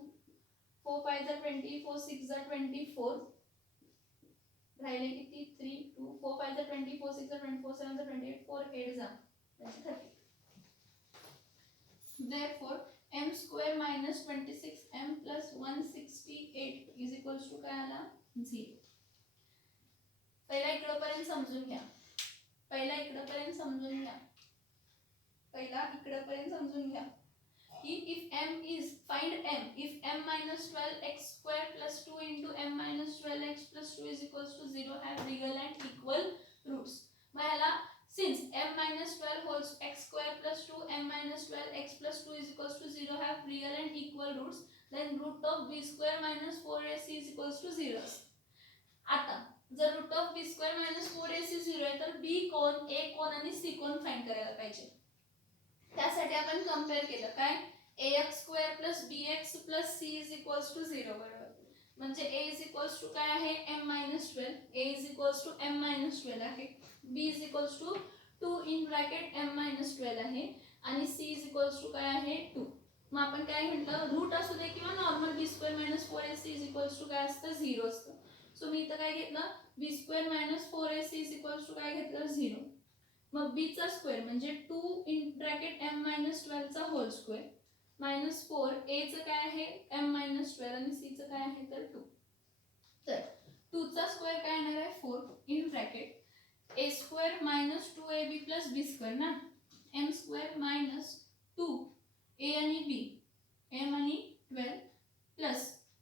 4 5 जा 20, 4 6 जा 24 राहिले किती 3, 2 4 5 जा 20, 4 6 जा 24, 7 जा 28, 4 8 जा 30. therefore m square minus 26m plus 168 is equals to काय आला 0. पहिला इकडपर्यंत समजून घ्या, पहिला इकडपर्यंत समजून घ्या, पहिला इकडपर्यंत समजून घ्या की if m is find m if m minus 12x square plus 2 into m minus 12x plus 2 is equals to 0 have real and equal roots. मग ह्याला since m minus 12 whole x square plus 2 m minus 12x plus 2 is equals to 0 have real and equal roots, then root of b square minus 4ac is equals to 0. आता जर root of b square minus 4ac 0 आहे तर b कोण a कोण आणि c कोण find करायला पाहिजे. त्यासाठी आपण कंपेअर केलं काय ax square plus bx plus c is equals to 0 बरोबर, म्हणजे a is equals to काय आहे m minus 12, a is equals to m minus 12 आहे, b is equals to 2 in bracket m minus 12 आहे आणि c is equals to काय आहे 2. मग आपण काय म्हटलं रूट असू दे किंवा normal b square minus 4ac is equals to काय असतं 0 असतं. सो मी इथं काय घेतलं b square minus 4ac is equals to काय घेतलं 0. मग b चा स्क्वेअर म्हणजे 2 in bracket m minus 12 चा होल स्क्वेअर minus 4 a चं काय आहे m minus 12 आणि c चं काय आहे तर 2. तर 2 चा स्क्वेअर काय येणार आहे 4 in bracket a square minus 2ab plus b square ना, m square minus 2 a आणि b m आणि 12 plus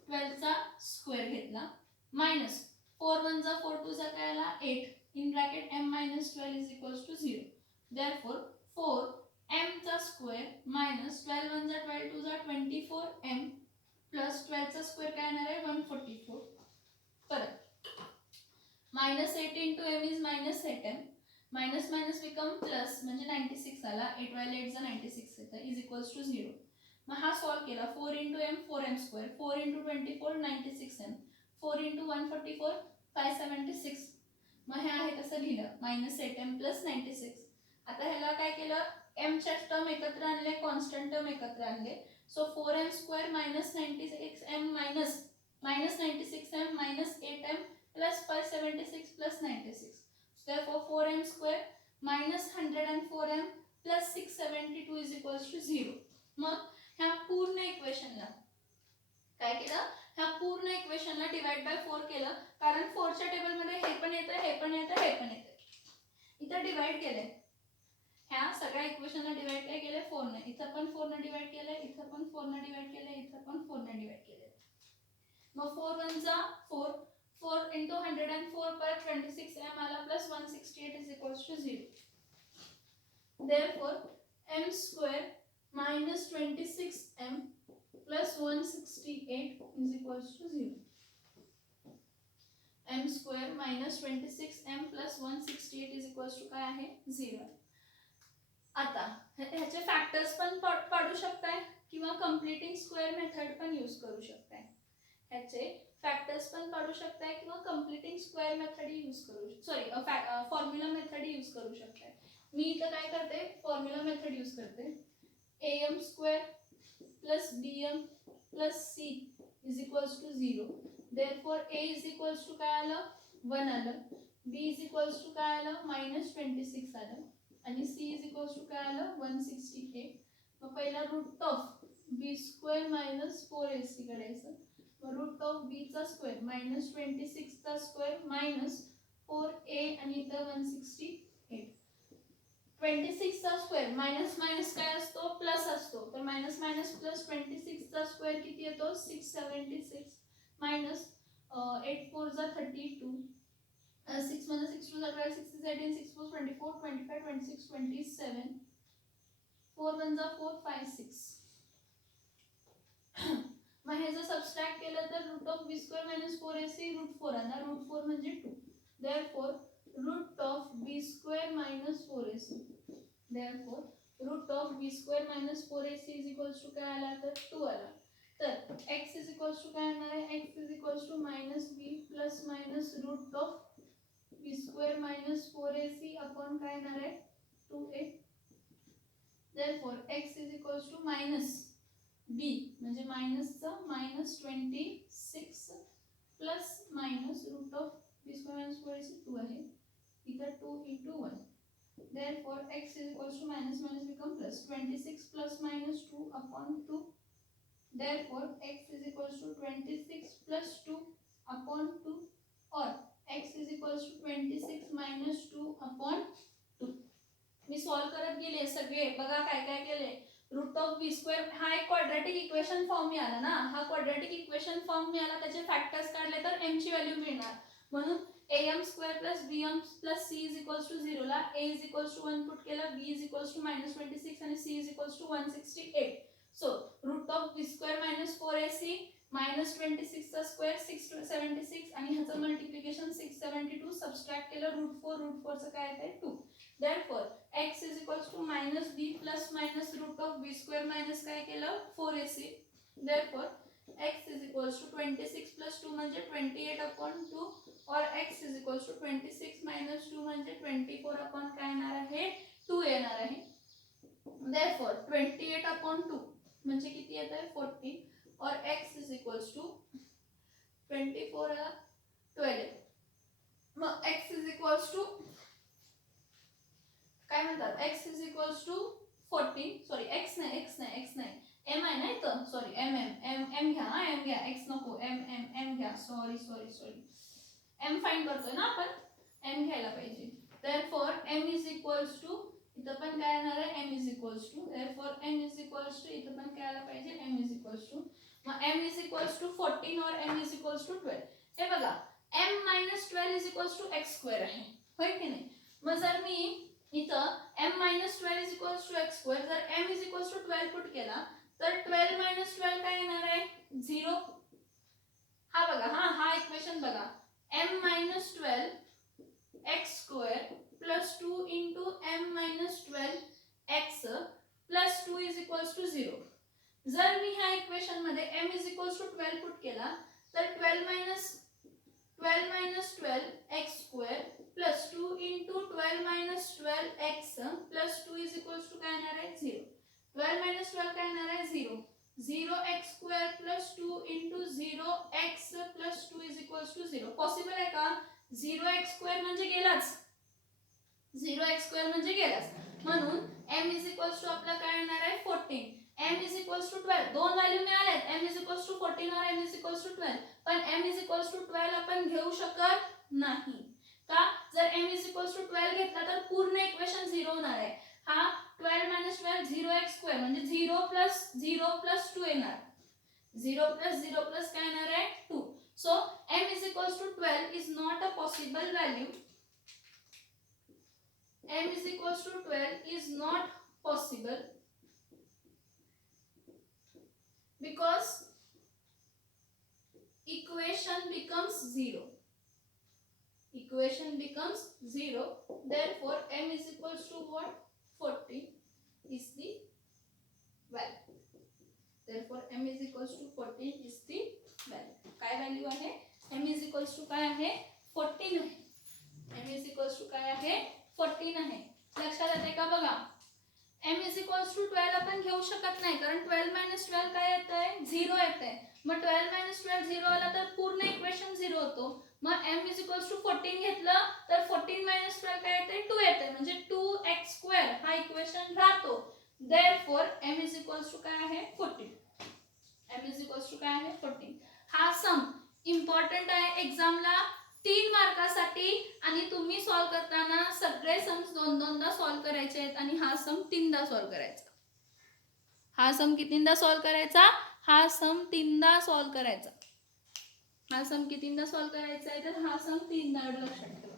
12 चा स्क्वेअर घेतला minus 4 1 जा 4 2 जा काय आला 8 in bracket m minus 12 is equals to 0. therefore 4 m चा स्क्वेअर minus 12 1 जा 12 2 जा 24 m plus 12 चा स्क्वेअर काय येणार आहे 144. परत minus 8 into m is minus 8m minus minus become plus म्हणजे 96 आला. 8 वाले 8 जा 96 येतं इज इक्वल्स टू 0. मग हा सॉल्व केला. 4 into M 4m square, 4 into 24 96m, 4 into 144 576. मग हे आहे कसं लिहिलं -8m प्लस 96. आता ह्याला काय केलं, एमच्या टर्म एकत्र आणले, कॉन्स्टंट टर्म एकत्र आणले. So 4m square minus 96m minus 96m minus 8m plus 576 plus 96. Therefore 4m square minus 104m plus 672 is equals to 0. मग ह्या पूर्ण इक्वेशनला काय केलं, ह्या पूर्ण इक्वेशनला डिवाइड बाय 4 केलं, कारण 4च्या टेबलमध्ये हे पण येतं, हे पण येतं, हे पण येतं. इथं डिवाइड केलंय, ह्या सगळ्या इक्वेशनला डिवाइड काय केलंय 4 ने. इथं पण 4 ने डिवाइड केलंय, इथं पण 4 ने डिवाइड केलंय, इथं पण 4 ने डिवाइड केलंय. मग 4 1 जा 4, 4 into 104 पर 26m आला plus 168 is equals to 0. Therefore, m square minus 26m plus 168 is equals to 0. m square minus 26m plus 168 is equals to काय आहे 0. आता ह्याचे फॅक्टर्स पण पाडू शकताय किंवा कंप्लीटिंग स्क्वेअर मेथड पण यूज करू शकताय. ह्याचे फॅक्टर्स पण काढू शकताय किंवा कंप्लीटिंग स्क्वेअर मेथड यूज करू फॉर्म्युला मेथड यूज करू शकताय. मी इथं काय करते, फॉर्म्युला मेथड यूज करते. am square plus bm plus c is equals to 0. Therefore a is equals to काय आलं 1 आलं, b इज इक्वल्स टू काय आलं -26 आलं आणि c इज इक्वल्स टू काय आलं 168. मग पहिला root of b square minus 4ac काढायचं. रूट ऑफ b चा स्क्वेअर मायनस 26 चा स्क्वेअर मायनस 4a आणि इथं 168. 26 चा स्क्वेअर मायनस मायनस काय असतो प्लस असतो, तर मायनस मायनस प्लस 26 चा स्क्वेअर किती येतो 676 मायनस 8 4 जा 32, 6 मध्ये 6 2 जा 12, 6 is 18, 6 4 24, 25 26 27, 4 1 जा 4 5 6. मग हे जर सबस्ट्रॅक्ट केलं तर root of b square minus 4ac root 4 आला. रूट 4 म्हणजे 2. Therefore root of b square minus 4ac, therefore root of b square minus 4ac is equals to काय आला तर 2 आला. तर x इज इक्वल्स टू काय येणार आहे, x is equals to minus b plus minus root of b square minus 4ac upon काय येणार आहे 2a. Therefore x is equals to minus b म्हणजे मायनसचं -26 plus minus root of b square minus 4ac 2 आहे, इथं 2 into 1. Therefore x is equals to minus minus become plus 26 plus minus 2 upon 2. Therefore x is equals to 26 plus 2 upon 2 or x is equals to 26 minus 2 upon 2. Me solve करत गेले सगळे, बघा काय काय केले. Route of B square हा एक quadratic equation form मिळाला ना, हा क्वाड्रॅटिक इक्वेशन फॉर्म मिळाला, त्याचे फॅक्टर्स काढले तर m ची व्हॅल्यू मिळणार. म्हणून am square plus bm plus c is equals to 0 ला a is equals to 1 put केलं, b इज इक्वल्स टू -26 आणि c is equals to 168. So root of b square minus 4ac minus 26 चा square 676 आणि ह्याचं multiplication 672 subtract केलं, route 4 चं काय येतंय 2. Therefore x is equals to minus b plus minus root of b square minus काय केलं 4ac. Therefore x is equals to 26 plus 2 म्हणजे 28 upon 2 or x is equals to 26 minus 2 म्हणजे 24 upon काय येणार आहे 2 येणार आहे. Therefore 28 upon 2 म्हणजे किती येत आहे 40 or x is equals to 24 12. मग x is equals to काय म्हणतात x is equals to 14 sorry x नाही m आहे ना इथं सॉरी m घ्या m घ्या x नको m घ्या सॉरी m फाइंड करतोय ना आपण, m घ्यायला पाहिजे. therefore m is equals to इथं पण काय येणार आहे m is equals to, therefore m is equals to इथं पण काय आला पाहिजे m is equals to. मग m is equals to 14 और m is equals to 12. हे बघा m minus 12 is equals to x square आहे, होय की नाही. मग जर मी इथं m minus 12 is equals to x square, जर m is equals to 12 put केला तर 12 minus 12 काय येणार आहे 0. हा बघा, हा इक्वेशन बघा m minus 12 x square plus 2 into M minus 12 x plus 2 is equals to 0. जर मी ह्या इक्वेशन मध्ये m is equals to 12 put केला तर 12 minus 12 x square plus 2 into 12 minus 12 x plus 2 is equals to काय येणार आहे 0. 12 मायनस 12 काय येणार आहे 0. 0 x square plus 2 into 0 x plus 2 is equals to 0. Possible आहे का. 0 एक्स स्क्वेअर म्हणजे गेलाच. 0 एक्स स्क्वेअर म्हणजे गेलाच. म्हणून m इज इक्वल्स टू आपला काय येणार आहे 14. m is equals to 12. दोन व्हॅल्यू मिळालेत. m इज इक्वल्स टू 14 और m इज इक्वल्स टू 12. पण m इज इक्वल्स टू 12 आपण घेऊ शकत नाही. का. जर m इज इक्वल्स टू 12 घेतला तर पूर्ण इक्वेशन 0 होणार आहे. हा 12 मायनस 12 0 एक्स स्क्वेअर म्हणजे 0 प्लस 2 येणार. 0 प्लस काय येणार आहे 2. So m is equals to 12 is not a possible value. m is equals to 12 is not possible because equation becomes 0. Equation becomes 0. Therefore, m is equals to what? 14 is the value. Therefore, m is equals to 14 is the value. काय value आहे? m is equals to काय आहे? 14 आहे. m is equals to काय आहे? 14 आहे. लक्षात येते का बघा. m इज इक्वल्स टू 12 आपण घेऊ शकत नाही कारण 12 मायनस 12 काय येत आहे 0 येत आहे. मग 12 मायनस 12 0 आला तर पूर्ण इक्वेशन 0 होतो. मग m इज इक्वल्स टू 14 घेतलं तर 14 मायनस 12 काय येते 2 येते म्हणजे 2x स्क्वेअर हा इक्वेशन राहतो. Therefore m is equals to काय आहे 14. m इज इक्वल्स टू काय आहे 14. हा सम इम्पॉर्टंट आहे एक्झामला 3 मार्कासाठी आणि तुम्ही सॉल्व करताना सगळे सम्स दोनदा सॉल्व करायचे आहेत आणि हा सम 3दा सॉल्व करायचा. हा सम कितींदा सॉल्व करायचा. हा सम 3दा सॉल्व करायचा. हा सम कितींदा सॉल्व करायचा आहे तर हा सम 3दा लक्षात ठेवा.